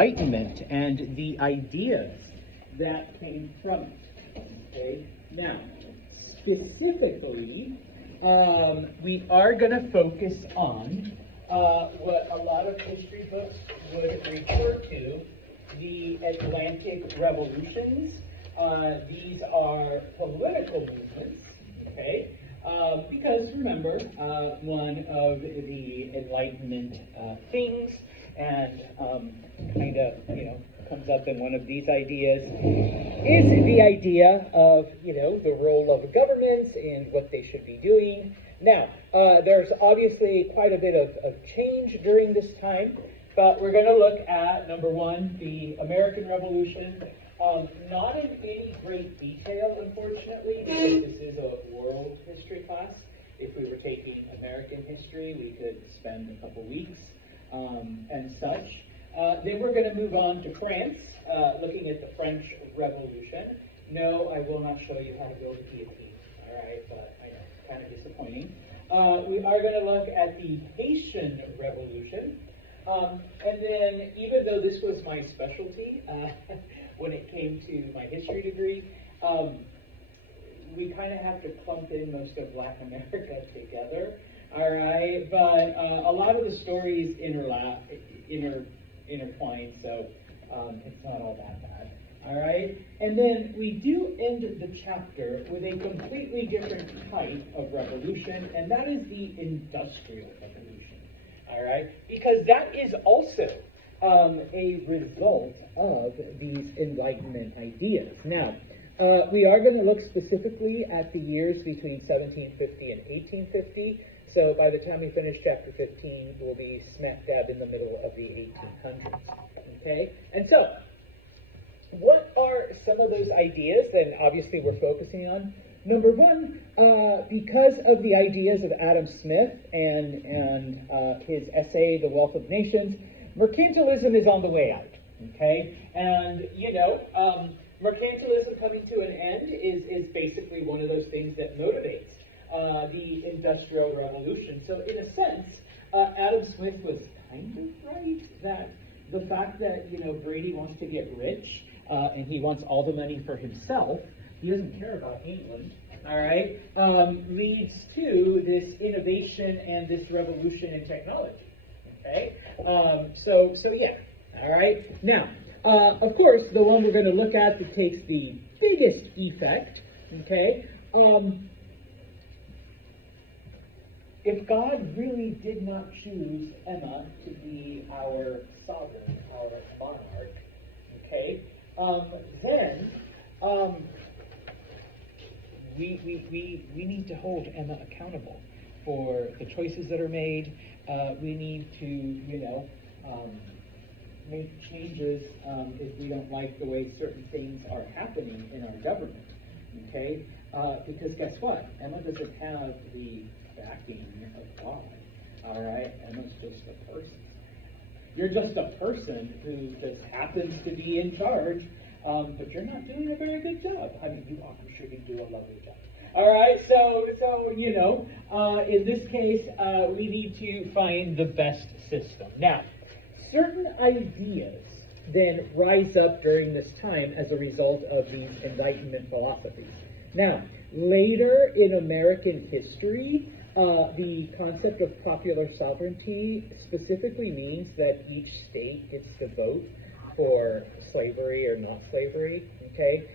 Enlightenment and the ideas that came from it. Okay, now specifically, we are going to focus on what a lot of history books would refer to the Atlantic revolutions. These are political movements, okay? Because remember, one of the Enlightenment things, and kind of, comes up in one of these ideas, is the idea of, the role of governments and what they should be doing. Now, there's obviously quite a bit of change during this time, but we're going to look at, number one, the American Revolution. Not in any great detail, unfortunately, because this is a world history class. If we were taking American history, we could spend a couple weeks and such. Then we're going to move on to France, looking at the French Revolution. No, I will not show you how to build a guillotine, all right, but I know, it's kind of disappointing. We are going to look at the Haitian Revolution. And then, even though this was my specialty when it came to my history degree, we kind of have to clump in most of Latin America together, all right? But a lot of the stories intertwine, so it's not all that bad, all right? And then we do end the chapter with a completely different type of revolution, and that is the Industrial Revolution, all right? Because that is also a result of these Enlightenment ideas. Now, we are going to look specifically at the years between 1750 and 1850. So by the time we finish chapter 15, we'll be smack dab in the middle of the 1800s. Okay? And so, what are some of those ideas that obviously we're focusing on? Number one, because of the ideas of Adam Smith and his essay, The Wealth of Nations, mercantilism is on the way out. Okay? And, mercantilism coming to an end is basically one of those things that motivates the Industrial Revolution. So in a sense, Adam Smith was kind of right that the fact that, Brady wants to get rich and he wants all the money for himself, he doesn't care about England, all right, leads to this innovation and this revolution in technology, okay? So yeah, all right? Now, of course, the one we're going to look at that takes the biggest effect, okay, if God really did not choose Emma to be our sovereign, our monarch, okay, then we need to hold Emma accountable for the choices that are made. We need to, make changes if we don't like the way certain things are happening in our government, okay? Because guess what? Emma doesn't have the backing of God, all right? Emma's just a person. You're just a person who just happens to be in charge, but you're not doing a very good job. I mean, I'm sure you do a lovely job. All right, so in this case, we need to find the best system. Now, certain ideas then rise up during this time as a result of these Enlightenment philosophies. Now, later in American history, the concept of popular sovereignty specifically means that each state gets to vote for slavery or not slavery, okay?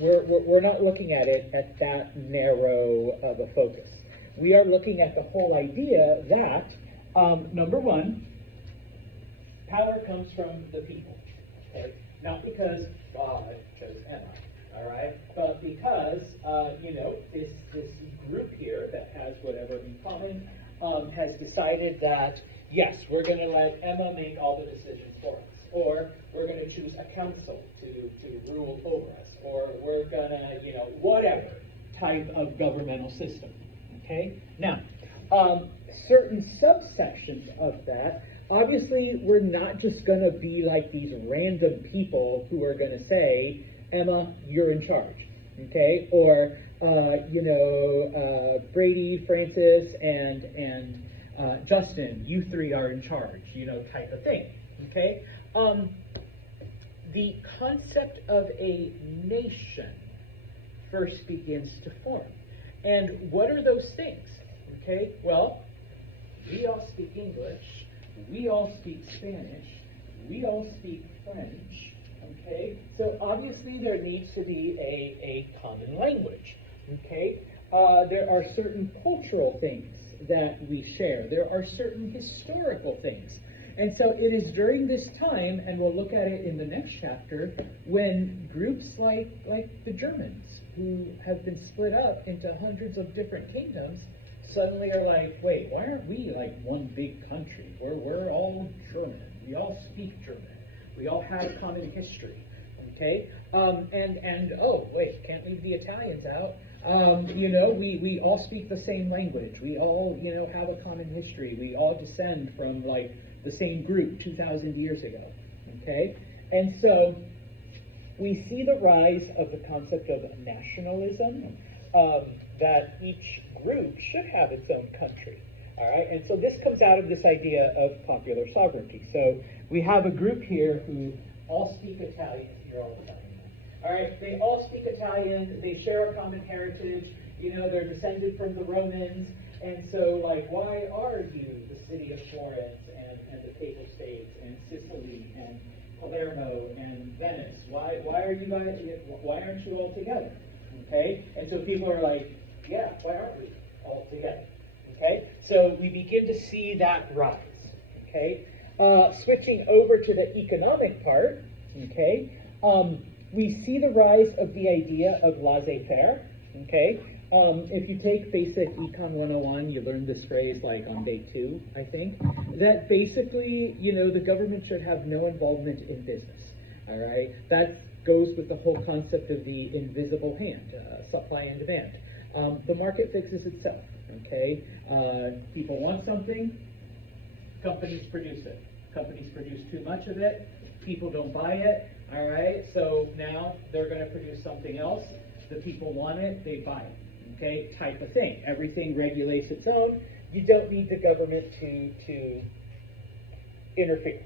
We're not looking at it at that narrow of a focus. We are looking at the whole idea that, number one, power comes from the people, okay? Not because God chose Emma, all right? But because, this group here that has whatever in common has decided that, yes, we're going to let Emma make all the decisions for us, or we're going to choose a council to rule over us, or we're going to, whatever type of governmental system, okay? Now, certain subsections of that, obviously, we're not just going to be like these random people who are going to say, Emma, you're in charge, okay? Or, Brady, Francis, and Justin, you three are in charge, type of thing, okay? the concept of a nation first begins to form. And what are those things? Okay, well, we all speak English, we all speak Spanish, we all speak French, okay? So obviously there needs to be a common language, okay? There are certain cultural things that we share. There are certain historical things. And so it is during this time, and we'll look at it in the next chapter, when groups like the Germans, who have been split up into hundreds of different kingdoms, suddenly are like, wait, why aren't we like one big country? We're all German. We all speak German. We all have common history. Okay? And oh, wait, can't leave the Italians out. We all speak the same language. We all, have a common history. We all descend from like the same group 2,000 years ago. Okay? And so we see the rise of the concept of nationalism, that each group should have its own country. All right? And so this comes out of this idea of popular sovereignty. So we have a group here who all speak Italian. You're all Italian. All right? They all speak Italian. They share a common heritage. They're descended from the Romans. And so, like, why are you the city of Florence and the Papal States and Sicily and Palermo and Venice? Why are you guys? Why aren't you all together? Okay, and so people are like, yeah, why aren't we all together? Okay, so we begin to see that rise. Okay, switching over to the economic part. Okay, we see the rise of the idea of laissez-faire. Okay. If you take basic Econ 101, you learn this phrase like on day 2, I think, that basically, the government should have no involvement in business, all right? That goes with the whole concept of the invisible hand, supply and demand. The market fixes itself, okay? People want something, companies produce it. Companies produce too much of it, people don't buy it, all right? So now they're going to produce something else. The people want it, they buy it. Okay, type of thing. Everything regulates its own. You don't need the government to interfere.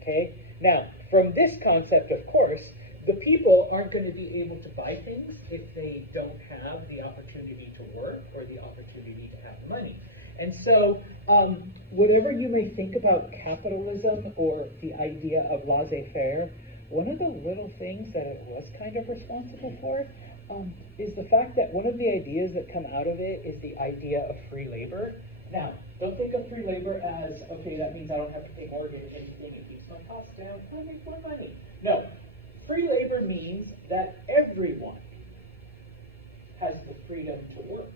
Okay? Now, from this concept, of course, the people aren't going to be able to buy things if they don't have the opportunity to work or the opportunity to have money. And so, whatever you may think about capitalism or the idea of laissez-faire, one of the little things that it was kind of responsible for is the fact that one of the ideas that come out of it is the idea of free labor. Now, don't think of free labor as, okay, that means I don't have to pay mortgage, anything, it keeps my costs down, I make more money. No, free labor means that everyone has the freedom to work,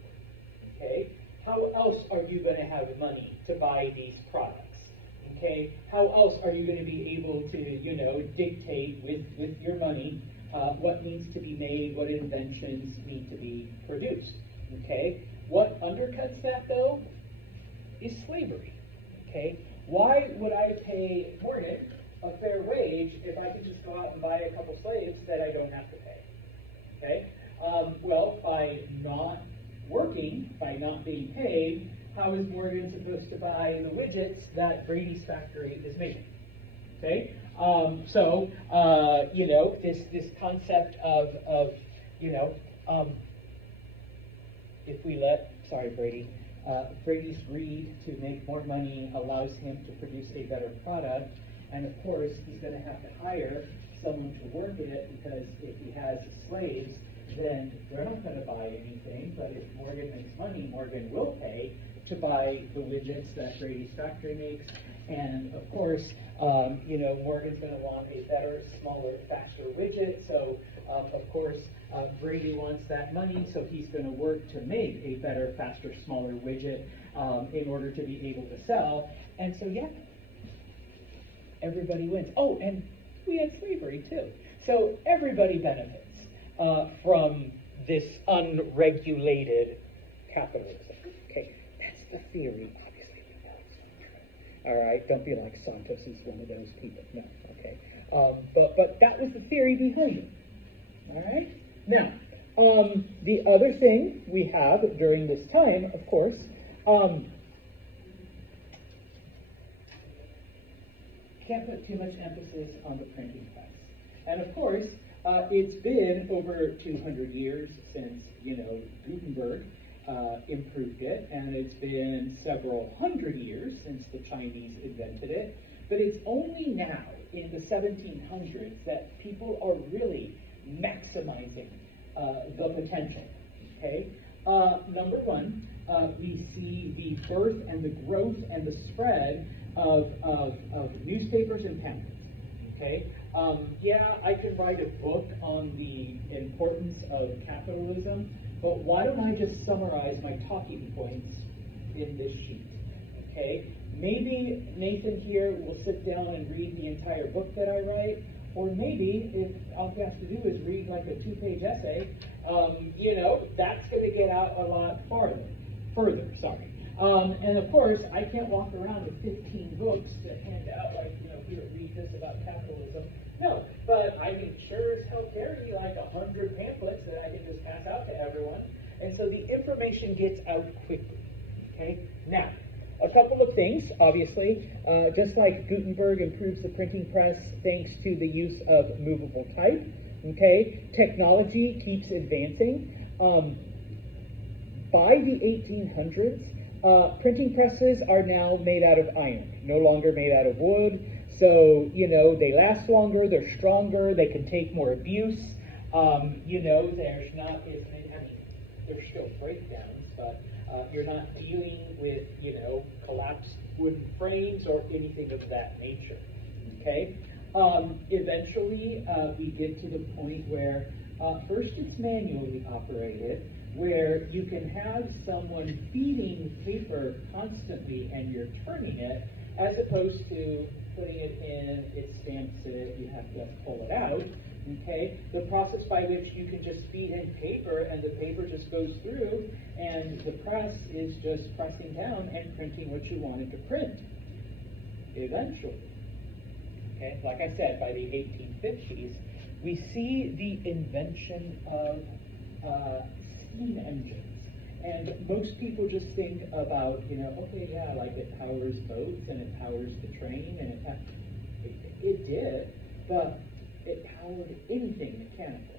okay? How else are you going to have money to buy these products? Okay, how else are you going to be able to, dictate with your money what needs to be made, what inventions need to be produced? Okay, what undercuts that though is slavery. Okay, why would I pay Morgan a fair wage if I could just go out and buy a couple slaves that I don't have to pay? Okay, well, by not working, by not being paid, how is Morgan supposed to buy the widgets that Brady's factory is making? Okay, this concept of if we let, sorry Brady, Brady's greed to make more money allows him to produce a better product, and of course he's going to have to hire someone to work it, because if he has slaves, then they're not going to buy anything. But if Morgan makes money, Morgan will pay to buy the widgets that Brady's factory makes. And of course, Morgan's going to want a better, smaller, faster widget. So of course, Brady wants that money, so he's going to work to make a better, faster, smaller widget in order to be able to sell. And so, yeah, everybody wins. Oh, and we had slavery too. So everybody benefits from this unregulated capitalism. Okay, that's the theory. Obviously, we know it's not true. All right, don't be like Santos is one of those people. No, okay. But that was the theory behind it. All right. Now, the other thing we have during this time, of course, can't put too much emphasis on the printing press. And of course, it's been over 200 years since, Gutenberg improved it, and it's been several hundred years since the Chinese invented it. But it's only now, in the 1700s, that people are really maximizing the potential, okay? Number one, we see the birth and the growth and the spread of newspapers and pamphlets, okay? Yeah, I can write a book on the importance of capitalism, but why don't I just summarize my talking points in this sheet, okay? Maybe Nathan here will sit down and read the entire book that I write, or maybe if all he has to do is read like a 2-page essay, that's going to get out a lot further, sorry. And of course, I can't walk around with 15 books to hand out, like, here, read this about capitalism. No, but I can sure as hell carry like 100 pamphlets that I can just pass out to everyone. And so the information gets out quickly, okay? Now, a couple of things, obviously. Just like Gutenberg improves the printing press thanks to the use of movable type, okay? Technology keeps advancing. By the 1800s, printing presses are now made out of iron, no longer made out of wood. So, they last longer, they're stronger, they can take more abuse. There's not, there's still breakdowns, but you're not dealing with, collapsed wooden frames or anything of that nature, okay? Eventually, we get to the point where first it's manually operated, where you can have someone feeding paper constantly and you're turning it, as opposed to putting it in, it stamps it, you have to pull it out, okay? The process by which you can just feed in paper and the paper just goes through and the press is just pressing down and printing what you wanted to print. Eventually, okay, like I said, by the 1850s, we see the invention of steam engines. And most people just think about, okay, yeah, like it powers boats and it powers the train, and it did, but it powered anything mechanical,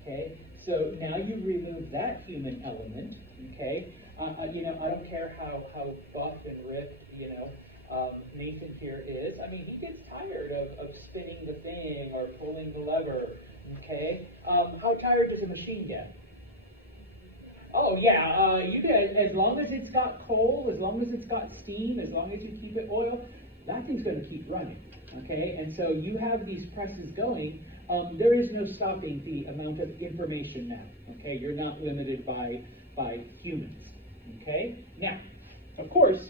okay? So now you remove that human element, okay? I don't care how buff and ripped, Nathan here is. I mean, he gets tired of spinning the thing or pulling the lever, okay? How tired does a machine get? Oh yeah, you guys, as long as it's got coal, as long as it's got steam, as long as you keep it oil, that thing's going to keep running, okay? And so you have these presses going. There is no stopping the amount of information now, okay? You're not limited by humans, okay? Now, of course,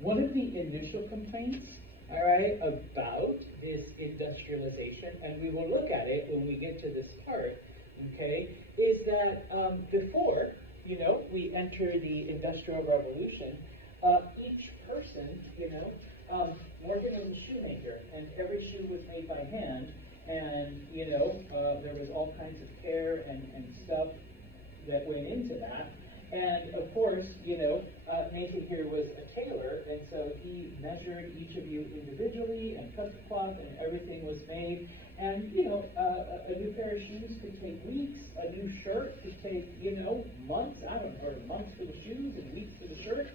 one of the initial complaints, all right, about this industrialization, and we will look at it when we get to this part, okay, is that before, we enter the Industrial Revolution, each person, Morgan was a shoemaker, and every shoe was made by hand, and, there was all kinds of care and stuff that went into that. And of course, Nathan here was a tailor, and so he measured each of you individually and cut the cloth, and everything was made. And a new pair of shoes could take weeks. A new shirt could take months. I don't know, or months for the shoes and weeks for the shirt.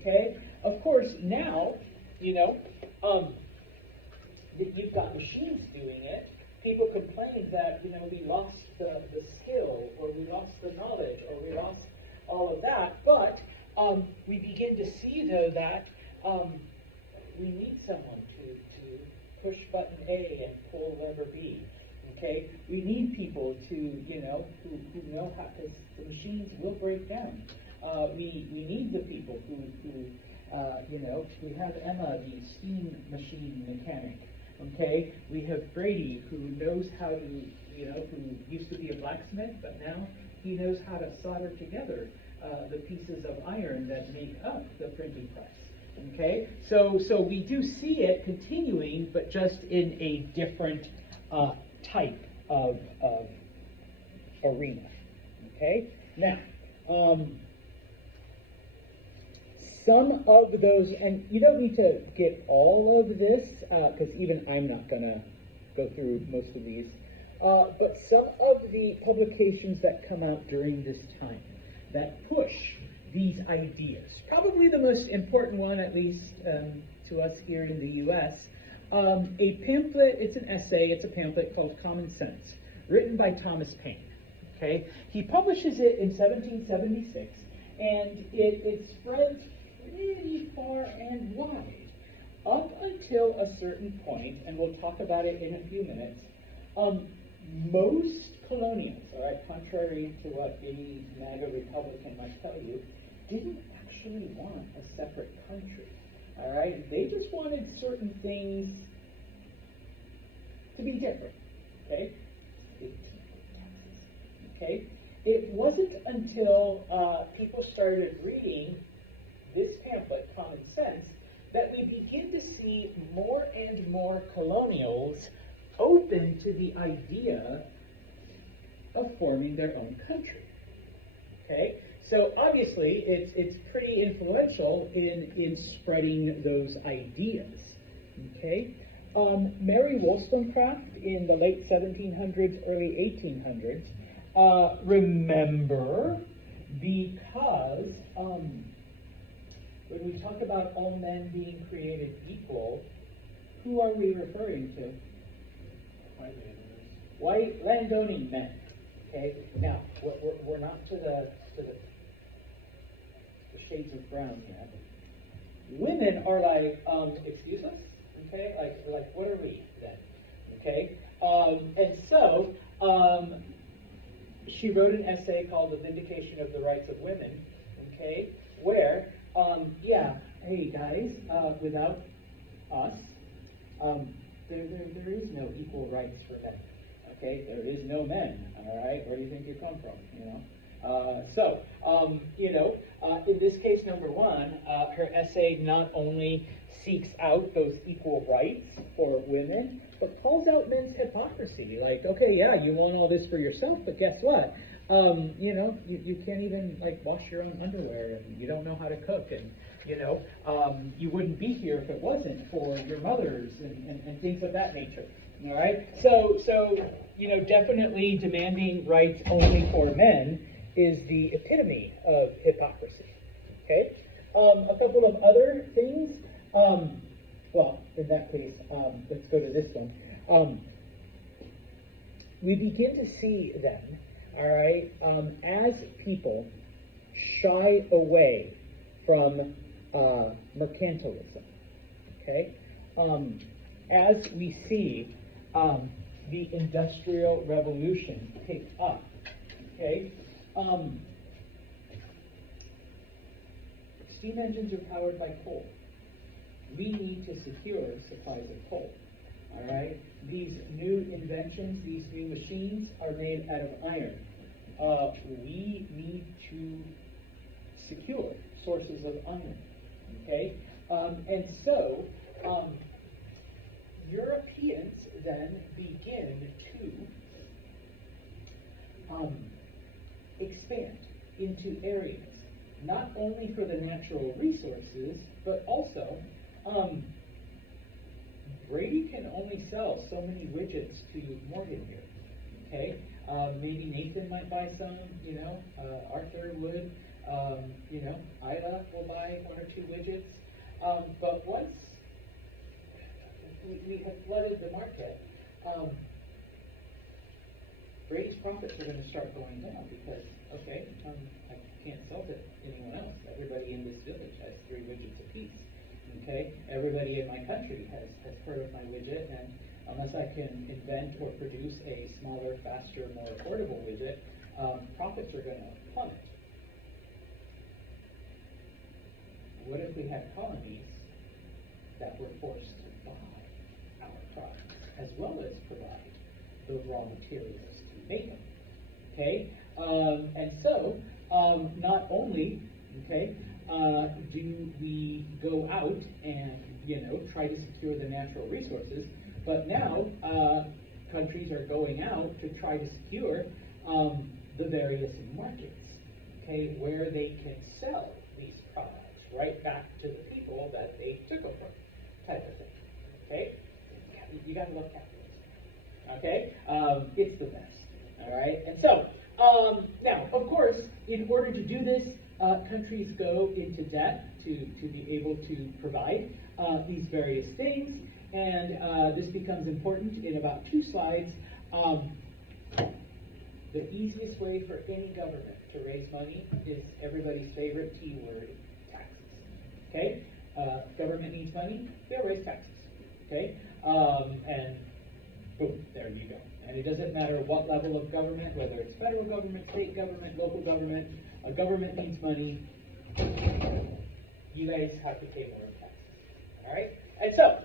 Okay. Of course, now that you've got machines doing it, people complain that we lost the skill, or we lost the knowledge, or we lost all of that, but we begin to see, though, that we need someone to push button A and pull lever B, okay? We need people to, who know how, because the machines will break down. We need the people who we have Emma, the steam machine mechanic, okay? We have Brady, who knows how to, who used to be a blacksmith, but now he knows how to solder together the pieces of iron that make up the printing press. Okay, so we do see it continuing, but just in a different type of arena. Okay, now some of those, and you don't need to get all of this, because even I'm not going to go through most of these, but some of the publications that come out during this time that push these ideas. Probably the most important one, at least to us here in the U.S., a pamphlet, it's an essay, it's a pamphlet called Common Sense, written by Thomas Paine. Okay? He publishes it in 1776, and it spreads pretty far and wide up until a certain point, and we'll talk about it in a few minutes. Most colonials, all right, contrary to what any MAGA Republican might tell you, didn't actually want a separate country, all right? They just wanted certain things to be different, okay? Okay? It wasn't until people started reading this pamphlet, Common Sense, that we begin to see more and more colonials open to the idea of forming their own country. Okay? So obviously it's pretty influential in spreading those ideas. Okay? Mary Wollstonecraft in the late 1700s, early 1800s, remember, because when we talk about all men being created equal, who are we referring to? White landowning men. Okay. Now we're not to the shades of brown yet. Women are like, excuse us. Okay. Like what are we then? Okay. And so she wrote an essay called "The Vindication of the Rights of Women." Okay. Where yeah, hey guys, without us, there is no equal rights for men. Okay, there is no men. All right, where do you think you come from? You know, in this case, number one, her essay not only seeks out those equal rights for women, but calls out men's hypocrisy. Like, okay, yeah, you want all this for yourself, but guess what? You can't even like wash your own underwear, and you don't know how to cook, and you wouldn't be here if it wasn't for your mothers and things of that nature. All right, so definitely demanding rights only for men is the epitome of hypocrisy. Okay, a couple of other things. Well, in that case, let's go to this one. We begin to see then, all right, as people shy away from mercantilism, okay, as we see the Industrial Revolution pick up, okay, steam engines are powered by coal. We need to secure supplies of coal. All right? These new inventions, these new machines are made out of iron. We need to secure sources of iron. Okay? And so, Europeans then begin to expand into areas, not only for the natural resources, but also Brady can only sell so many widgets to Morgan here. Okay, maybe Nathan might buy some. Arthur would. Ida will buy 1 or 2 widgets. But once we have flooded the market, Brady's profits are going to start going down because I can't sell to anyone else. Everybody in this village has 3 widgets apiece. Okay, everybody in my country has heard of my widget, and unless I can invent or produce a smaller, faster, more affordable widget, profits are going to plummet. What if we had colonies that were forced to buy our products as well as provide the raw materials to make them? Okay, and so not only do we go out and try to secure the natural resources, but now countries are going out to try to secure the various markets, where they can sell these products, right back to the people that they took over, type of thing. Okay? You gotta love capitalism. Okay? It's the best. All right? And so, now, of course, in order to do this, countries go into debt to be able to provide these various things. And this becomes important in about 2 slides. The easiest way for any government to raise money is everybody's favorite T word, taxes. Okay? Government needs money, they'll raise taxes. Okay? And boom, there you go. And it doesn't matter what level of government, whether it's federal government, state government, local government, a government needs money, you guys have to pay more taxes. All right? And so,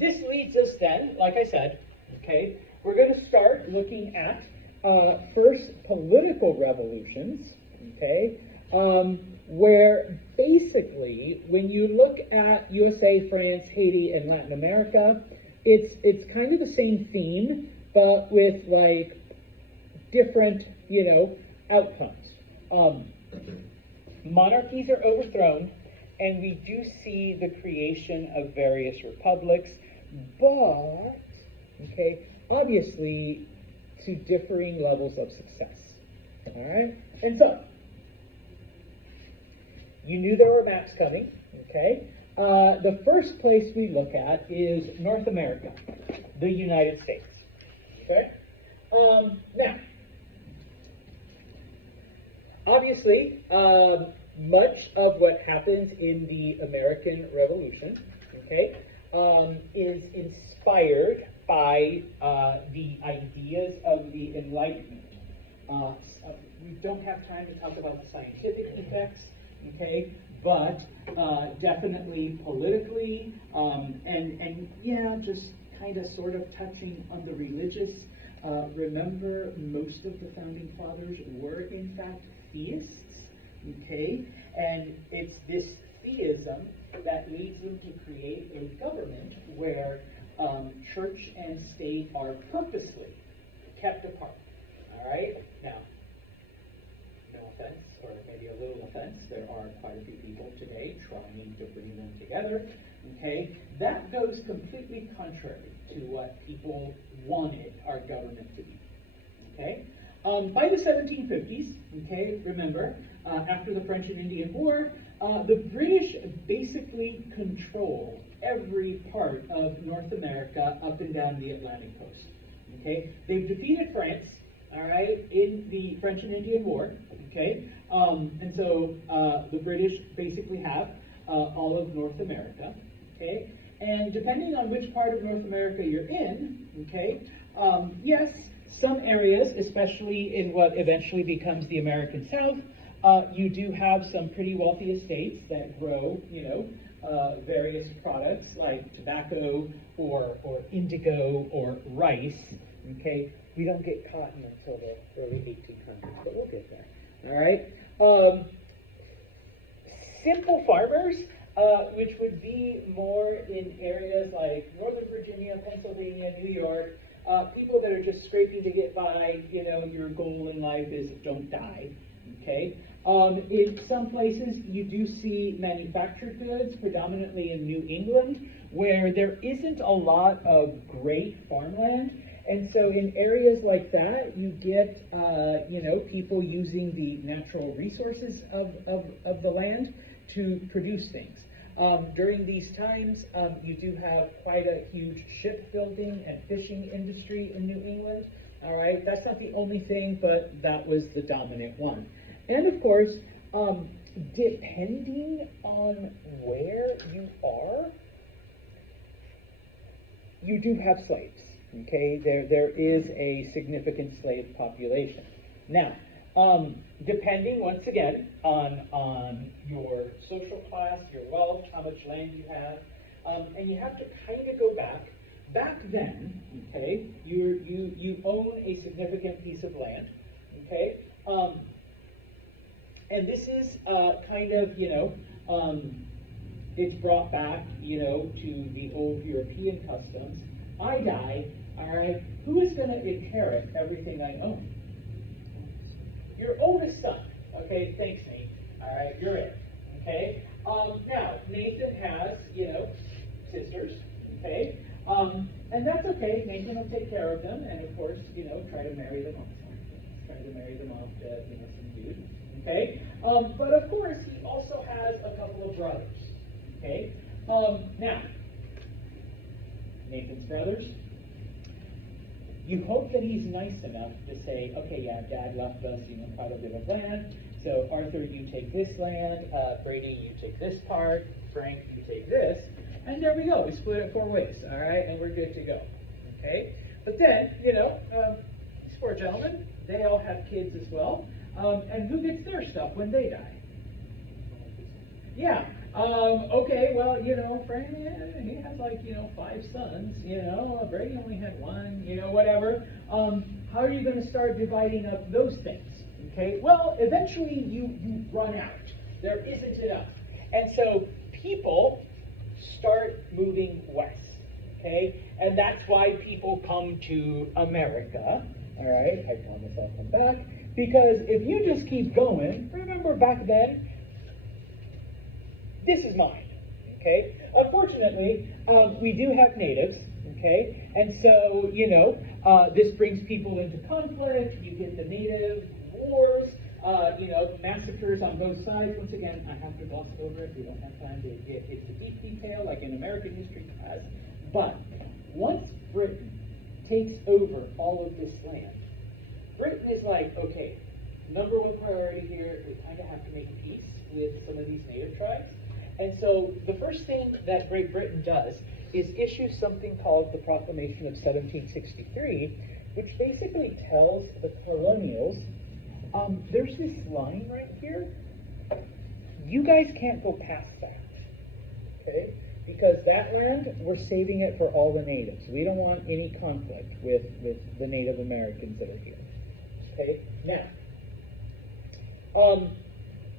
this leads us then, like I said, okay, we're going to start looking at first political revolutions, okay, where basically when you look at USA, France, Haiti, and Latin America, it's kind of the same theme, but with like different, outcomes. Monarchies are overthrown, and we do see the creation of various republics, but, okay, obviously to differing levels of success. All right? And so, you knew there were maps coming, okay? The first place we look at is North America, the United States, okay? Now, obviously, much of what happens in the American Revolution, okay, is inspired by the ideas of the Enlightenment. We don't have time to talk about the scientific effects, okay, but definitely politically, and yeah, just kind of sort of touching on the religious. Remember, most of the founding fathers were in fact theists, okay, and it's this theism that leads them to create a government where church and state are purposely kept apart. All right? Now, no offense, or maybe a little offense, there are quite a few people today trying to bring them together. Okay? That goes completely contrary to what people wanted our government to be. Okay? By the 1750s, okay, remember, after the French and Indian War, the British basically control every part of North America up and down the Atlantic coast. Okay, they've defeated France, all right, in the French and Indian War. Okay, and so the British basically have all of North America. Okay, and depending on which part of North America you're in, okay, yes, some areas, especially in what eventually becomes the American South, you do have some pretty wealthy estates that grow, various products like tobacco or indigo or rice. Okay, we don't get cotton until the early 1800s, but we'll get there. All right. Simple farmers, which would be more in areas like Northern Virginia, Pennsylvania, New York, people that are just scraping to get by. Your goal in life is don't die. Okay. In some places, you do see manufactured goods, predominantly in New England, where there isn't a lot of great farmland. And so in areas like that, you get, people using the natural resources of the land to produce things. During these times, you do have quite a huge shipbuilding and fishing industry in New England. All right, that's not the only thing, but that was the dominant one. And of course, depending on where you are, you do have slaves. Okay, there is a significant slave population. Now, depending once again on your social class, your wealth, how much land you have, and you have to kind of go back. Back then, okay, you own a significant piece of land. Okay. And this is kind of, it's brought back, to the old European customs. I die, all right, who is going to inherit everything I own? Your oldest son. Okay, thanks, Nate. All right, you're it. Okay? Now, Nathan has, sisters, okay? And that's okay. Nathan will take care of them, and of course, try to marry them off. Try to marry them off to, some dude, okay? But of course, he also has a couple of brothers, okay? Now, Nathan's brothers, you hope that he's nice enough to say, okay, yeah, Dad left us, quite a bit of land. So Arthur, you take this land. Brady, you take this part. Frank, you take this. And there we go. We split it 4 ways, all right? And we're good to go, okay? But then, these 4 gentlemen, they all have kids as well. And who gets their stuff when they die? Yeah. Okay, well, Frank, he has like, 5 sons, Brady only had 1, whatever. How are you going to start dividing up those things? Okay, well, eventually you run out. There isn't enough. And so people start moving west, okay? And that's why people come to America, all right? I promise I'll come back. Because if you just keep going, remember back then, this is mine, okay? Unfortunately, we do have natives, okay? And so, this brings people into conflict. You get the native wars, massacres on both sides. Once again, I have to gloss over it. We don't have time to get into deep detail like in American history class. But once Britain takes over all of this land, Britain is like, okay, number 1 priority here, we kind of have to make peace with some of these native tribes. And so the first thing that Great Britain does is issue something called the Proclamation of 1763, which basically tells the colonials, there's this line right here. You guys can't go past that, okay? Because that land, we're saving it for all the natives. We don't want any conflict with the Native Americans that are here, okay? Now,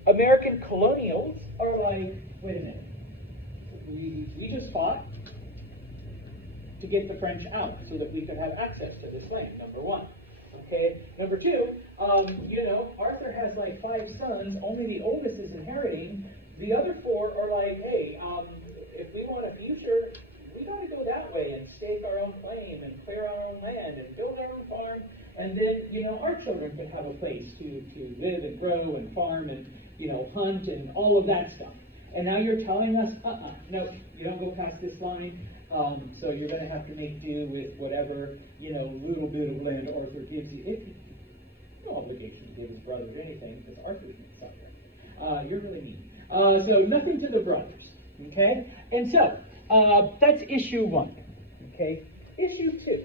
American colonials are like, wait a minute, we just fought to get the French out so that we could have access to this land, number 1. Okay, number 2, Arthur has like 5 sons, only the oldest is inheriting. The other 4 are like, hey, if we want a future, we got to go that way and stake our own claim and clear our own land and build our own farm. And then, our children can have a place to live and grow and farm and, hunt and all of that stuff. And now you're telling us, no, you don't go past this line. So you're going to have to make do with whatever, little bit of land Arthur gives you. No obligation to give his brothers anything, because Arthur's not suffering. You're really mean. So nothing to the brothers, okay? And so, that's issue 1, okay? Issue 2,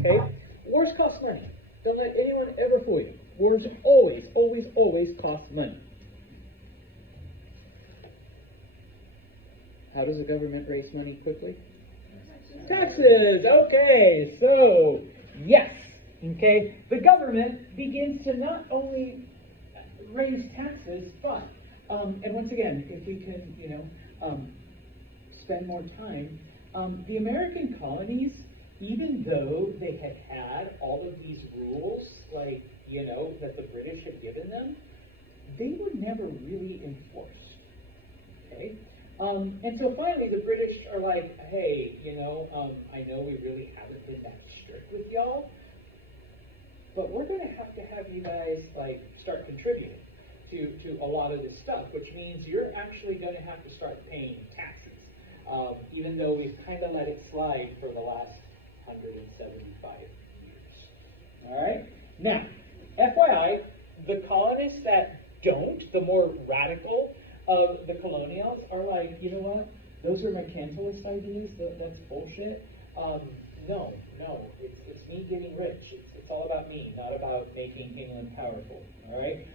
okay? Wars cost money. Don't let anyone ever fool you. Wars always, always, always cost money. How does the government raise money quickly? Taxes. Okay, so yes, okay. The government begins to not only raise taxes, but and once again, if we can, spend more time, the American colonies, even though they had all of these rules, like that the British had given them, they were never really enforced. Okay. And so finally the British are like, hey, I know we really haven't been that strict with y'all, but we're going to have you guys start contributing to a lot of this stuff, which means you're actually going to have to start paying taxes, even though we've kind of let it slide for the last 175 years. All right? Now, FYI, the colonists that don't, the more radical of the colonials, are like, you know what? Those are mercantilist ideas. That's bullshit. No, it's me getting rich. It's all about me, not about making England powerful. All right.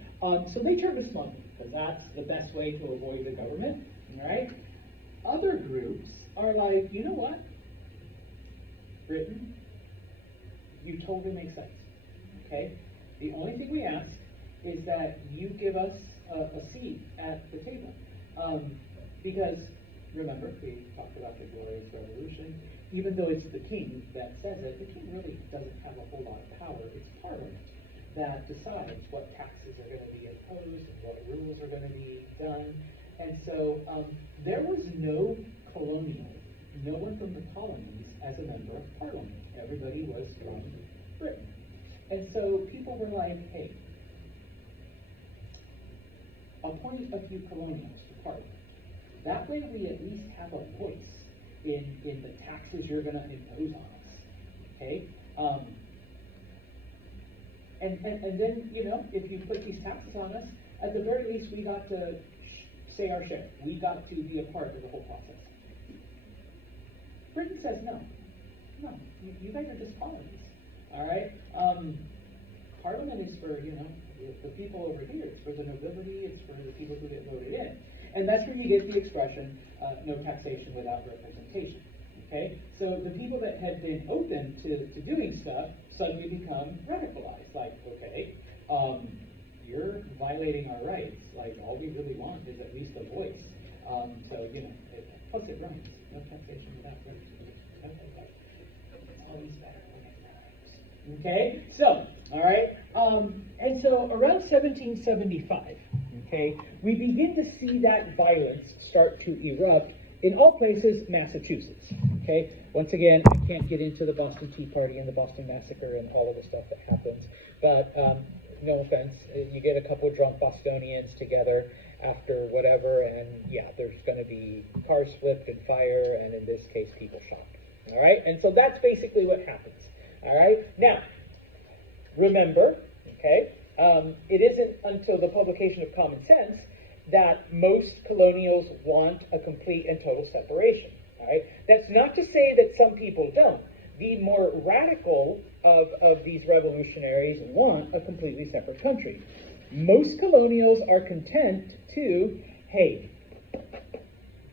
So they turn to smuggling because that's the best way to avoid the government. All right. Other groups are like, you know what? Britain, you totally make sense. Okay. The only thing we ask is that you give us a seat at the table. Because, remember, we talked about the Glorious Revolution. Even though it's the king that says it, the king really doesn't have a whole lot of power. It's Parliament that decides what taxes are going to be imposed and what rules are going to be done. And so there was no colonial, no one from the colonies as a member of parliament. Everybody was from Britain. And so people were like, hey, appoint a few colonials to parliament. That way we at least have a voice in the taxes you're going to impose on us. Okay? And then, you know, if you put these taxes on us, at the very least we got to say our share. We got to be a part of the whole process. Britain says no. No, you guys are just colonies. All right? Parliament is for, you know, the people over here. It's for the nobility. It's for the people who get voted in. And that's where you get the expression, no taxation without representation. Okay? So the people that had been open to doing stuff suddenly become radicalized. Like, okay, you're violating our rights. Like, all we really want is at least a voice. So, you know, plus it rhymes. No taxation without representation. Okay. It's always better when it rhymes. Okay? So, all right. And so around 1775, okay, we begin to see that violence start to erupt in all places, Massachusetts. Okay, once again, I can't get into the Boston Tea Party and the Boston Massacre and all of the stuff that happens, but no offense, you get a couple drunk Bostonians together after whatever, and yeah, there's going to be cars flipped and fire, and in this case, people shot. All right, and so that's basically what happens. All right, now remember, okay, it isn't until the publication of Common Sense that most colonials want a complete and total separation. All right? That's not to say that some people don't. The more radical of these revolutionaries want a completely separate country. Most colonials are content to, hey,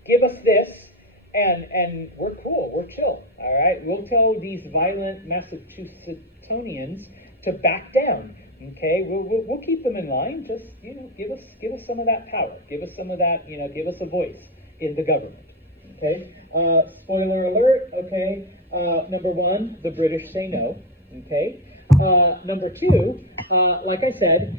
give us this, and we're cool, we're chill. All right? We'll tell these violent Massachusettsians to back down. Okay, we'll keep them in line. Just, you know, give us some of that power. Give us some of that, you know, give us a voice in the government. Okay. Spoiler alert. Okay. Number one, the British say no. Okay. Number two, like I said,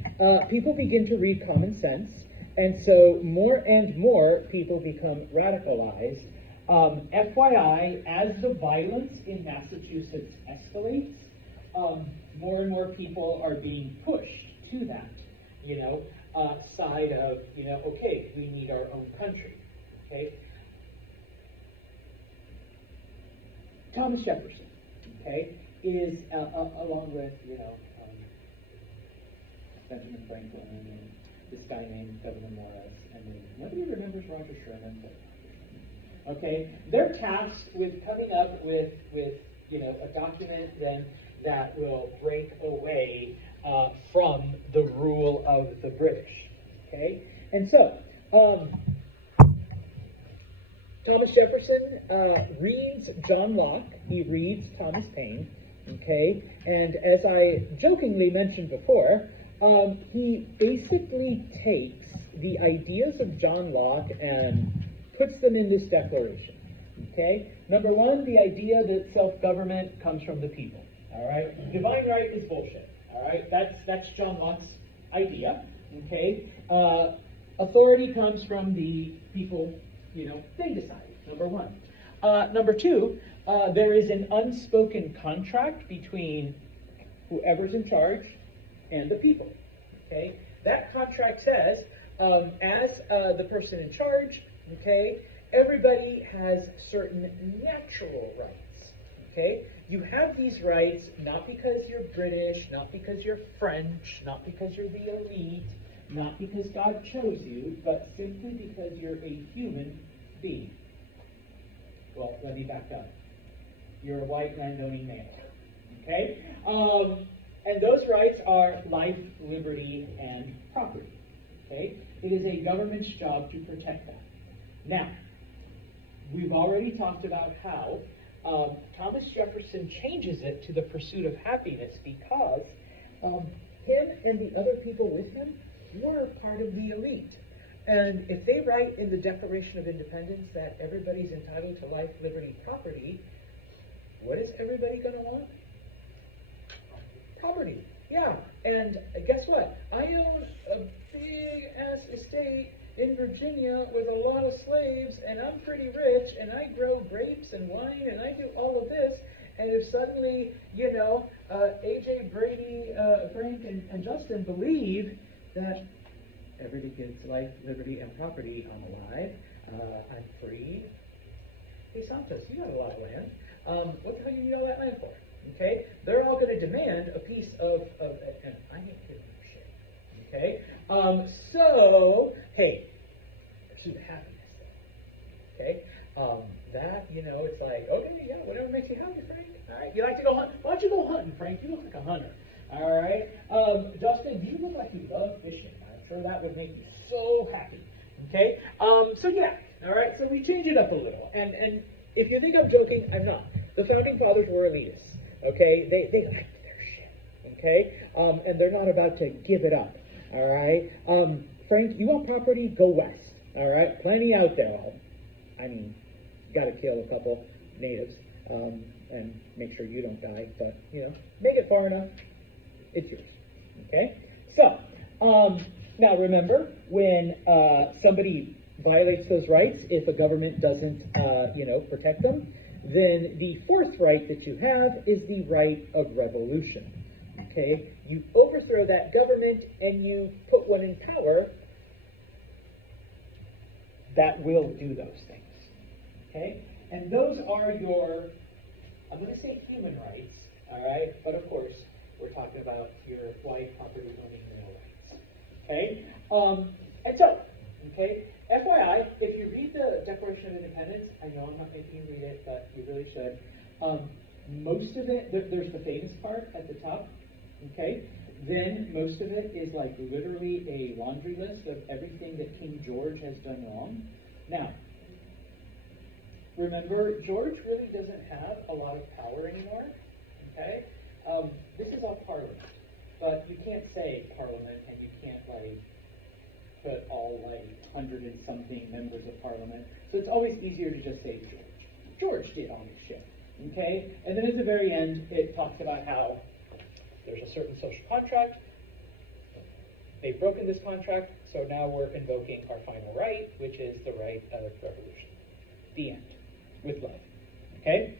people begin to read Common Sense, and so more and more people become radicalized. FYI, as the violence in Massachusetts escalates, more and more people are being pushed to that, you know, side of, you know, okay, we need our own country, okay? Thomas Jefferson, okay, is, along with, you know, Benjamin Franklin and this guy named Gouverneur Morris, and then nobody remembers Roger Sherman, but okay, they're tasked with coming up with you know, a document then that will break away from the rule of the British. Okay, and so Thomas Jefferson reads John Locke. He reads Thomas Paine. Okay, and as I jokingly mentioned before, he basically takes the ideas of John Locke and puts them in this declaration. Okay, number one, the idea that self-government comes from the people. All right, divine right is bullshit. All right, that's John Locke's idea. Okay, authority comes from the people. You know, they decide. Number one. Number two, there is an unspoken contract between whoever's in charge and the people. Okay, that contract says, as the person in charge, okay, everybody has certain natural rights. Okay, you have these rights not because you're British, not because you're French, not because you're the elite, not because God chose you, but simply because you're a human being. Well, let me back up. You're a white landowning male. Okay? And those rights are life, liberty, and property. Okay? It is a government's job to protect that. Now, we've already talked about how Thomas Jefferson changes it to the pursuit of happiness because him and the other people with him were part of the elite. And if they write in the Declaration of Independence that everybody's entitled to life, liberty, property, what is everybody going to want? Property. Yeah. And guess what? I own a big-ass estate in Virginia with a lot of slaves, and I'm pretty rich, and I grow grapes and wine, and I do all of this, and if suddenly, AJ, Brady, Frank, and Justin believe that everybody gets life, liberty, and property, I'm alive, I'm free. Hey, Santos, you got a lot of land. What the hell you need all that land for? Okay? They're all going to demand a piece of and I ain't giving them shit. Okay? So, hey, pursue the happiness though. Okay? It's like, okay, yeah, whatever makes you happy, Frank. All right? You like to go hunt? Why don't you go hunting, Frank? You look like a hunter. All right? Justin, you look like you love fishing. I'm sure that would make you so happy. Okay? So yeah. All right? So we change it up a little. And if you think I'm joking, I'm not. The Founding Fathers were elitists. Okay? They liked their shit. Okay? And they're not about to give it up. All right? Frank, you want property? Go west. All right? Plenty out there. Got to kill a couple natives and make sure you don't die. But, make it far enough. It's yours. Okay? So, now remember, when somebody violates those rights, if a government doesn't, protect them, then the fourth right that you have is the right of revolution. Okay? You overthrow that government and you put one in power that will do those things. Okay? And those are your, I'm going to say human rights, all right? But of course, we're talking about your white property owning male rights. Okay? And so, okay, FYI, if you read the Declaration of Independence, I know I'm not making you read it, but you really should. Most of it, there's the famous part at the top, okay? Then most of it is like literally a laundry list of everything that King George has done wrong. Now, remember, George really doesn't have a lot of power anymore, okay? This is all Parliament, but you can't say Parliament and you can't, put all, 100 and something members of Parliament. So it's always easier to just say George. George did all this shit, okay? And then at the very end, it talks about how there's a certain social contract. They've broken this contract, so now we're invoking our final right, which is the right of revolution. The end. With love. Okay?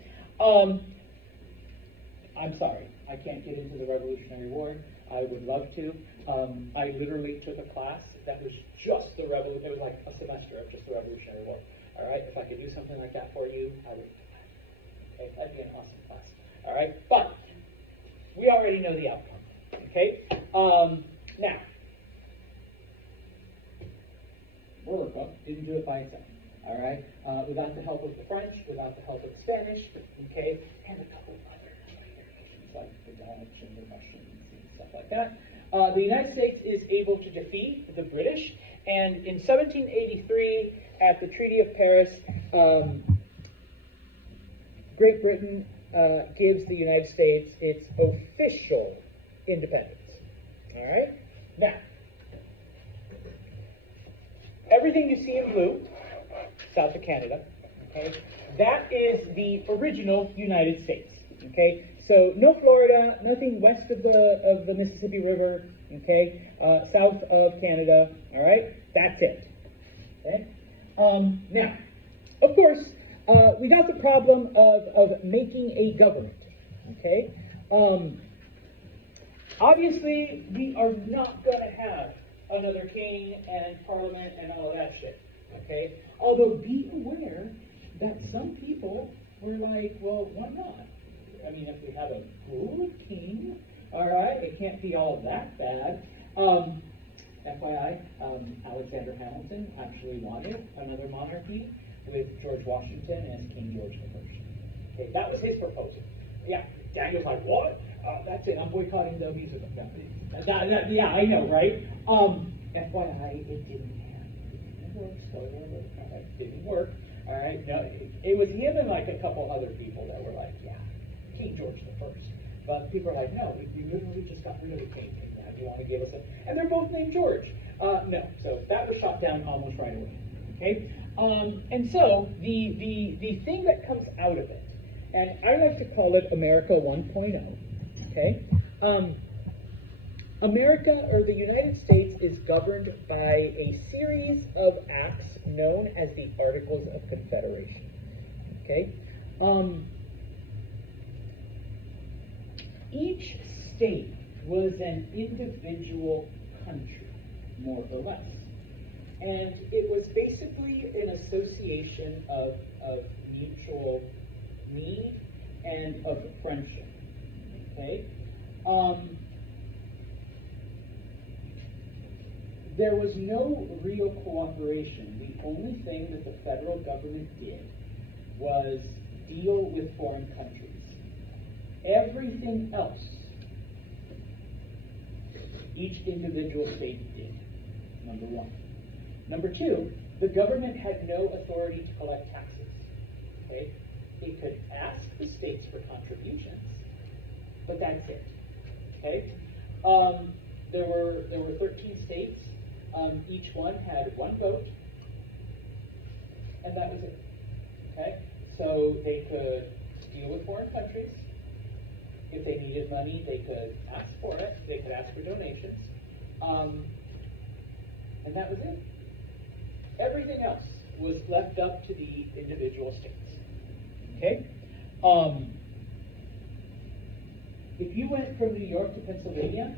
I'm sorry, I can't get into the Revolutionary War. I would love to. I literally took a class that was just the revolution. It was like a semester of just the Revolutionary War. All right? If I could do something like that for you, I would. Okay? That'd be an awesome class. All right? But we already know the outcome. Okay? Now, America didn't do it by itself. All right, without the help of the French, without the help of the Spanish, okay, and a couple of other nations like the Dutch and the Russians and stuff like that, the United States is able to defeat the British. And in 1783, at the Treaty of Paris, Great Britain gives the United States its official independence. All right, now everything you see in blue, south of Canada, okay, that is the original United States, okay? So no Florida, nothing west of the Mississippi River, okay? South of Canada, all right? That's it, okay? Now, of course, we got the problem of making a government, okay? Obviously, we are not going to have another king and parliament and all of that shit. Okay? Although be aware that some people were like, well, why not? I mean, if we have a good king, all right, it can't be all that bad. FYI, Alexander Hamilton actually wanted another monarchy with George Washington as King George I. Okay, that was his proposal. Yeah, Daniel's like, what? That's it, I'm boycotting the musical company. Yeah, I know, right? FYI, it didn't work. It didn't work. All right. No, it was him and like a couple other people that were like, yeah, King George I. But people are like, no, we literally just got rid of the king, and now you want to give us a, and they're both named George. No. So that was shot down almost right away. Okay. And so the thing that comes out of it, and I like to call it America 1.0. Okay. America, or the United States, is governed by a series of acts known as the Articles of Confederation. Okay? Each state was an individual country, more or less. And it was basically an association of mutual need and of friendship. Okay? There was no real cooperation. The only thing that the federal government did was deal with foreign countries. Everything else, each individual state did, number one. Number two, the government had no authority to collect taxes. Okay? It could ask the states for contributions, but that's it. Okay? There were 13 states. Each one had one vote, and that was it. Okay? So they could deal with foreign countries. If they needed money, they could ask for it. They could ask for donations. And that was it. Everything else was left up to the individual states. Okay? If you went from New York to Pennsylvania,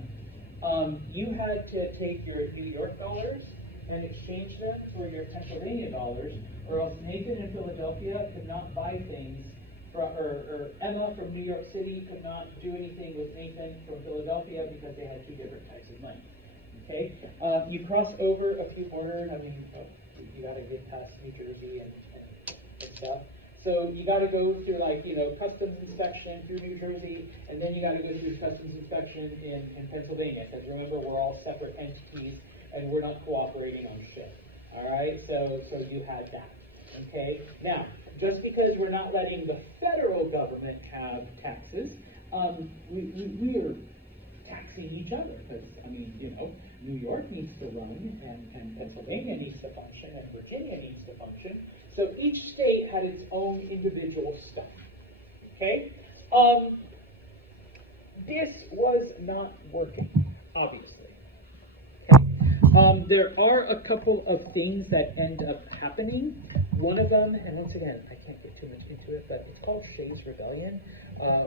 you had to take your New York dollars and exchange them for your Pennsylvania dollars, or else Nathan in Philadelphia could not buy things, or Emma from New York City could not do anything with Nathan from Philadelphia because they had two different types of money. Okay? You cross over a few borders. I mean, you got to get past New Jersey and stuff. So you got to go through, like, customs inspection through New Jersey, and then you got to go through customs inspection in Pennsylvania. Because remember, we're all separate entities, and we're not cooperating on shit. All right? So you had that. Okay? Now, just because we're not letting the federal government have taxes, we are taxing each other. Because, New York needs to run, and Pennsylvania needs to function, and Virginia needs to function. So each state had its own individual stuff. Okay? This was not working, obviously. Okay? There are a couple of things that end up happening. One of them, and once again, I can't get too much into it, but it's called Shays' Rebellion,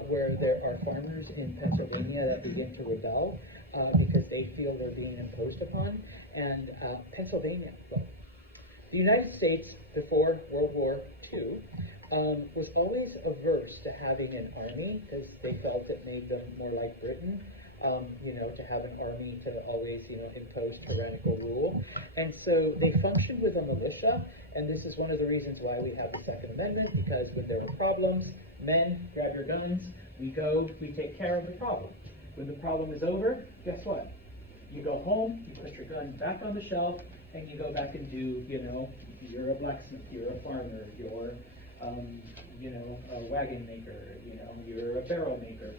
where there are farmers in Pennsylvania that begin to rebel because they feel they're being imposed upon. And Pennsylvania, well, the United States, before World War II, was always averse to having an army because they felt it made them more like Britain, to have an army to always, impose tyrannical rule. And so they functioned with a militia, and this is one of the reasons why we have the Second Amendment, because when there were problems, men, grab your guns, we go, we take care of the problem. When the problem is over, guess what? You go home, you put your gun back on the shelf, and you go back and do, you're a blacksmith, you're a farmer, you're, a wagon maker, you're a barrel maker.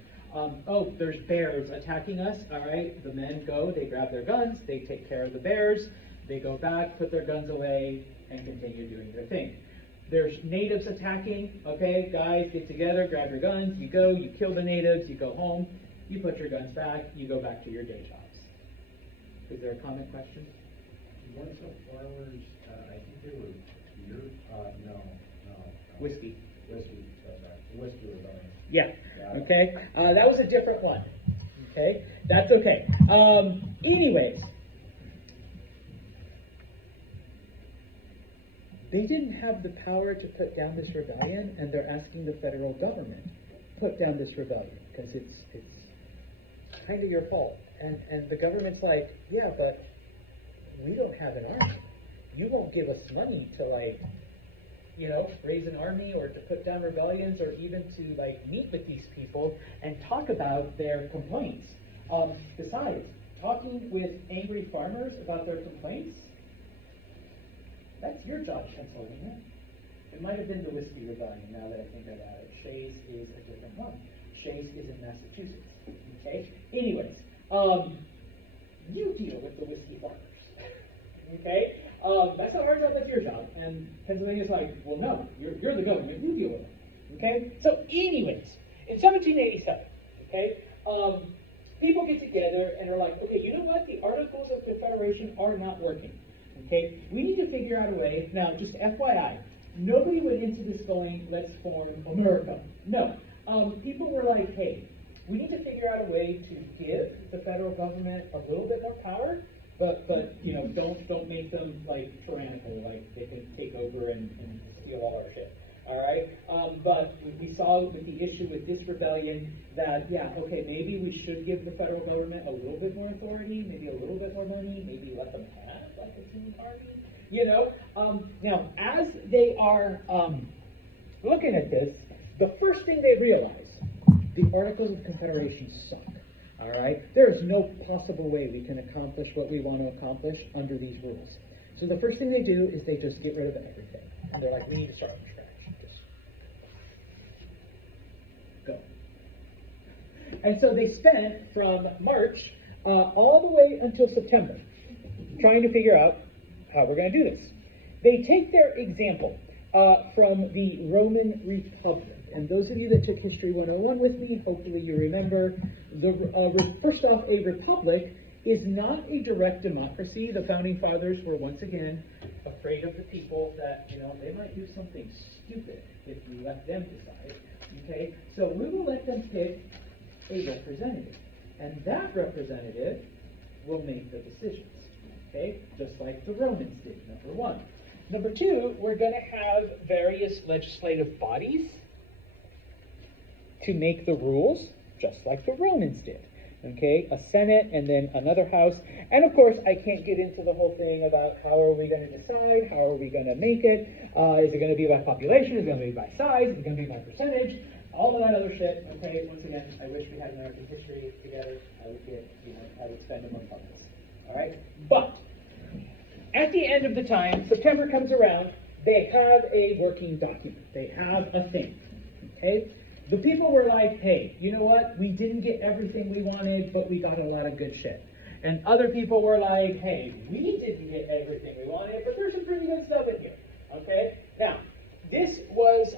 Oh, there's bears attacking us, all right? The men go, they grab their guns, they take care of the bears, they go back, put their guns away, and continue doing their thing. There's natives attacking, okay? Guys, get together, grab your guns, you go, you kill the natives, you go home, you put your guns back, you go back to your day jobs. Is there a comment, question? Weren't some farmers, I think they were beer, no. Whiskey. Whiskey, sorry. Whiskey rebellion. Yeah, okay. That was a different one. Okay, that's okay. Anyways, they didn't have the power to put down this rebellion, and they're asking the federal government to put down this rebellion because it's kind of your fault. And the government's like, yeah, but we don't have an army. You won't give us money to raise an army or to put down rebellions or even to meet with these people and talk about their complaints. Besides, talking with angry farmers about their complaints, that's your job, Pennsylvania. It might have been the Whiskey Rebellion, now that I think about it. Shays is a different one. Shays is in Massachusetts. Okay? Anyways, you deal with the whiskey farmers. Okay? That's not our job, that's your job. And Pennsylvania's like, well, no, you're the government, you deal with them. Okay? So anyways, in 1787, okay, people get together and are like, okay, you know what? The Articles of Confederation are not working. Okay, we need to figure out a way. Now, just FYI, nobody went into this going, let's form America. No, people were like, hey, we need to figure out a way to give the federal government a little bit more power, but you know, don't make them like tyrannical, like they can take over and steal all our shit. All right, but we saw with the issue with this rebellion that, yeah, okay, maybe we should give the federal government a little bit more authority, maybe a little bit more money, maybe let them have like a team army, you know. Now, as they are looking at this, the first thing they realize, the Articles of Confederation suck. All right, there is no possible way we can accomplish what we want to accomplish under these rules. So the first thing they do is they just get rid of everything, and they're like, we need to start from scratch. Go. And so they spent from March all the way until September trying to figure out how we're going to do this. They take their example from the Roman Republic. And those of you that took History 101 with me, hopefully you remember, first off, a republic is not a direct democracy. The Founding Fathers were once again afraid of the people that, you know, they might do something stupid if we let them decide. Okay, so we will let them pick a representative, and that representative will make the decisions. Okay, just like the Romans did, number one. Number two, we're going to have various legislative bodies to make the rules, just like the Romans did. Okay, a Senate and then another House. And of course, I can't get into the whole thing about how are we going to decide, how are we going to make it, is it going to be by population, is it going to be by size, is it going to be by percentage, all of that other shit. Okay, once again, I wish we had American history together. I would get, you know, I would spend a month on this. All right, but at the end of the time, September comes around, they have a working document. They have a thing. Okay. The people were like, hey, you know what? We didn't get everything we wanted, but we got a lot of good shit. And other people were like, hey, we didn't get everything we wanted, but there's some pretty good stuff in here. Okay? Now, this was,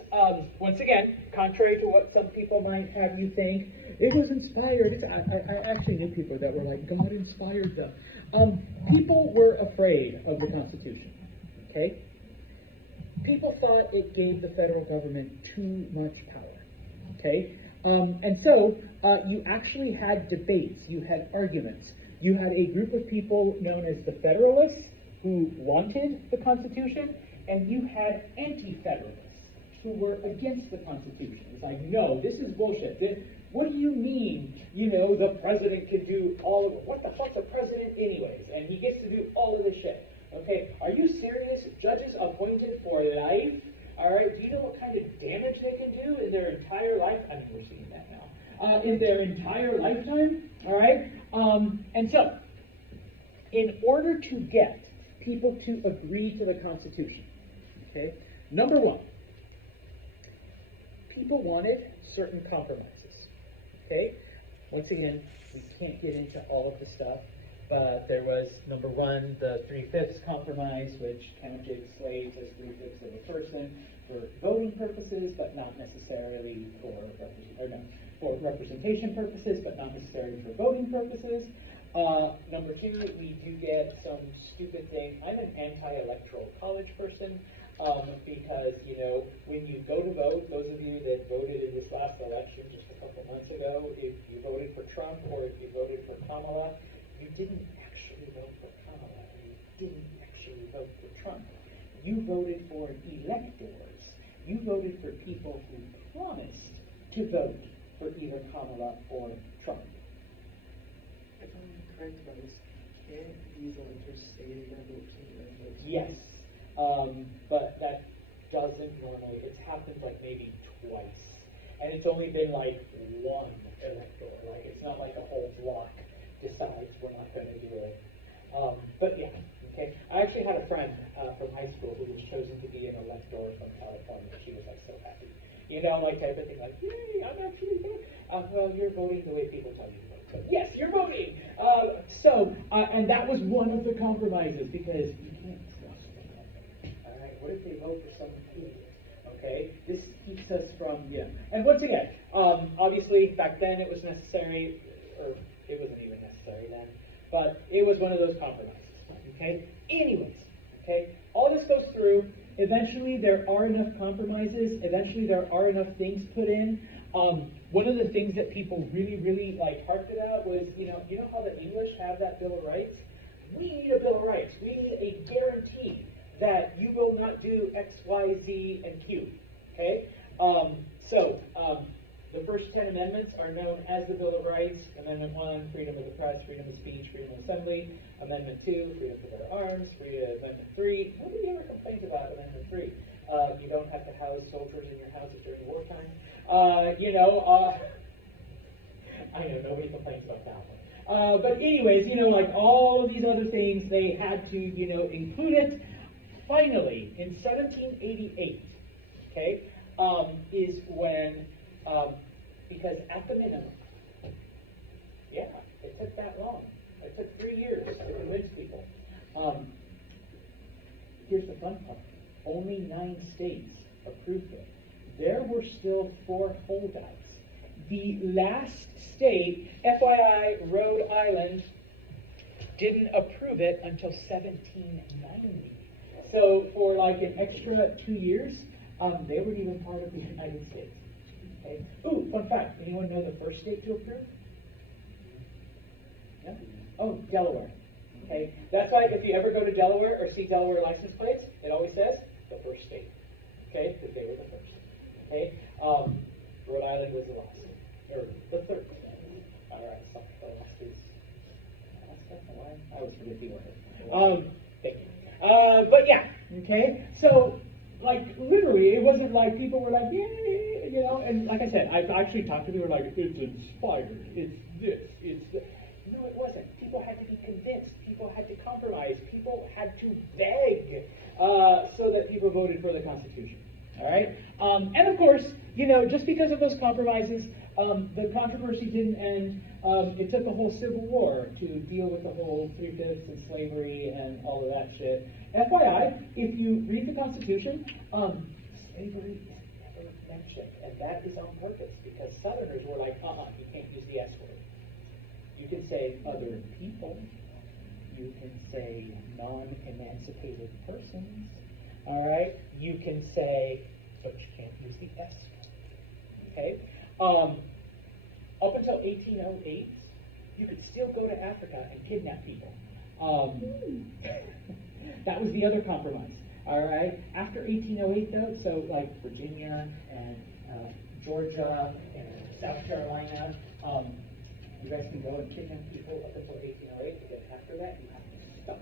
once again, contrary to what some people might have you think, it was inspired. I actually knew people that were like, God inspired them. People were afraid of the Constitution. Okay? People thought it gave the federal government too much power. Okay, and so you actually had debates, you had arguments, you had a group of people known as the Federalists who wanted the Constitution, and you had anti-Federalists who were against the Constitution. It's like, no, this is bullshit. What do you mean, you know, the president can do all of it? What the fuck's a president anyways? And he gets to do all of this shit. Okay, are you serious? Judges appointed for life? All right, do you know what kind of damage they can do in their entire life? I mean, we're seeing that now. In their entire lifetime, all right? And so, in order to get people to agree to the Constitution, okay, number one, people wanted certain compromises, okay? Once again, we can't get into all of the stuff, but there was, number one, the 3/5 compromise, which counted slaves as 3/5 of a person for voting purposes, but not necessarily for representation purposes, but not necessarily for voting purposes. Number two, we do get some stupid thing. I'm an anti-electoral college person because, you know, when you go to vote, those of you that voted in this last election just a couple months ago, if you voted for Trump or if you voted for Kamala, you didn't actually vote for Kamala. You didn't actually vote for Trump. You voted for electors. You voted for people who promised to vote for either Kamala or Trump. If I'm correct about this, can't these electors stay in their votes and their votes? Yes, but that doesn't normally. It's happened like maybe twice, and it's only been like one elector. Like it's not like a whole block decides we're not going to do it. But yeah, okay. I actually had a friend from high school who was chosen to be an elector from California. She was like so happy, you know, like type of thing, like, yay, I'm actually voting. Well, you're voting the way people tell you to vote. But yes, you're voting. And that was one of the compromises because you can't trust them. All right, what if they vote for some idiot? Okay, this keeps us from, yeah. And once again, obviously back then it was necessary, or It wasn't even necessary then. But it was one of those compromises. Okay? Anyways, okay, all this goes through. Eventually there are enough compromises. Eventually there are enough things put in. One of the things that people really like harped about was, you know how the English have that Bill of Rights? We need a Bill of Rights. We need a guarantee that you will not do X, Y, Z, and Q. Okay? The first 10 amendments are known as the Bill of Rights. Amendment 1, freedom of the press, freedom of speech, freedom of assembly. Amendment 2, freedom to bear arms. Amendment 3, nobody ever complains about Amendment 3. You don't have to house soldiers in your houses during wartime. I know nobody complains about that one. But anyways, like all of these other things, they had to, include it. Finally, in 1788, okay, is when, because at the minimum, yeah, it took that long. It took 3 years to convince people. Here's the fun part. Only 9 states approved it. There were still 4 holdouts. The last state, FYI, Rhode Island, didn't approve it until 1790. So for like an extra 2 years, they weren't even part of the United States. Okay. Ooh, fun fact. Anyone know the first state to approve? No? Oh, Delaware. Okay. That's why if you ever go to Delaware or see Delaware license plates, it always says the first state. Okay? Because they were the first. Okay? Rhode Island was the last. Or the third. All right. Sorry. The last is. I always forget the order. Thank you. But yeah. Okay. So, like, literally, it wasn't like people were like, yay, and like I said, I've actually talked to people who are like, it's inspired, it's this, it's that. No, it wasn't. People had to be convinced. People had to compromise. People had to beg so that people voted for the Constitution. All right? And of course, just because of those compromises, the controversy didn't end. It took a whole civil war to deal with the whole 3/5 and slavery and all of that shit. FYI, if you read the Constitution, slavery is never mentioned. And that is on purpose because Southerners were like, you can't use the S word. You can say other people. You can say non-emancipated persons. All right? You can say, but you can't use the S. Okay? Up until 1808, you could still go to Africa and kidnap people. That was the other compromise. All right? After 1808, though, so like Virginia and Georgia and South Carolina, you guys can go and kidnap people up until 1808, but then after that, you have to stop.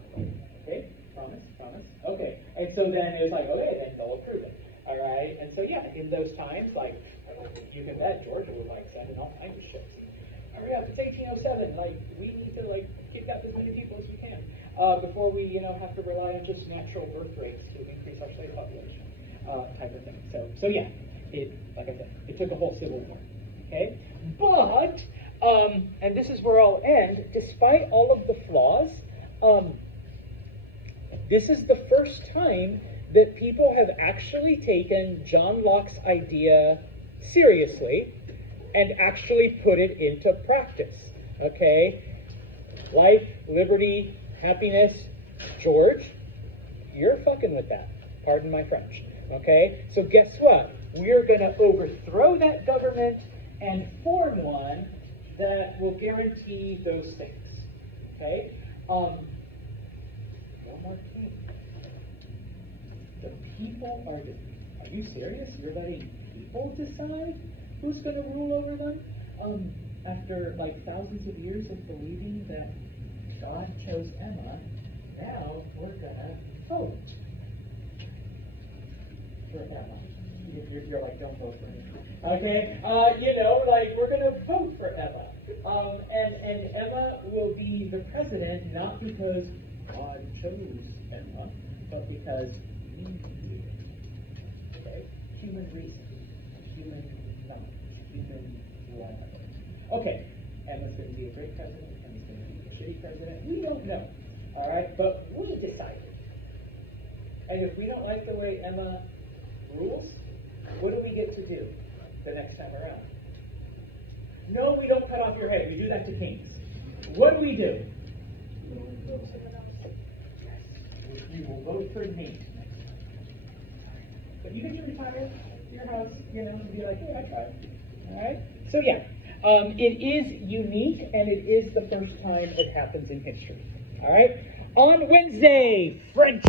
Okay? Promise? Okay. And so then it was like, okay, then they'll approve it. All right? And so, yeah, in those times, like, you can bet Georgia was, like, sending all kinds of ships. Hurry up, it's 1807. Like, we need to, like, kidnap as many people as we can before we, have to rely on just natural birth rates to increase our slave population type of thing. So yeah, like I said, it took a whole civil war. Okay? But... and this is where I'll end. Despite all of the flaws, this is the first time that people have actually taken John Locke's idea seriously and actually put it into practice. Okay? Life, liberty, happiness. George, you're fucking with that. Pardon my French. Okay? So guess what? We're going to overthrow that government and form one that will guarantee those things. Okay? One more thing. The people are you serious? You're letting people decide who's going to rule over them? After like thousands of years of believing that God chose Emma, now we're going to vote for Emma. You're like, don't vote for me. Okay? We're going to vote for Emma. And Emma will be the president not because God chose Emma, but because we do. Okay? Human reason, human knowledge, human whatever. Okay, Emma's going to be a great president, Emma's going to be a shitty president. We don't know. All right? But we decided. And if we don't like the way Emma rules, what do we get to do the next time around? No, we don't cut off your head. We do that to kings. what do we do? We will vote for Nate next time. But you get to retire your house, and be like, hey, I tried. All right? So yeah, it is unique, and it is the first time it happens in history. All right? On Wednesday, French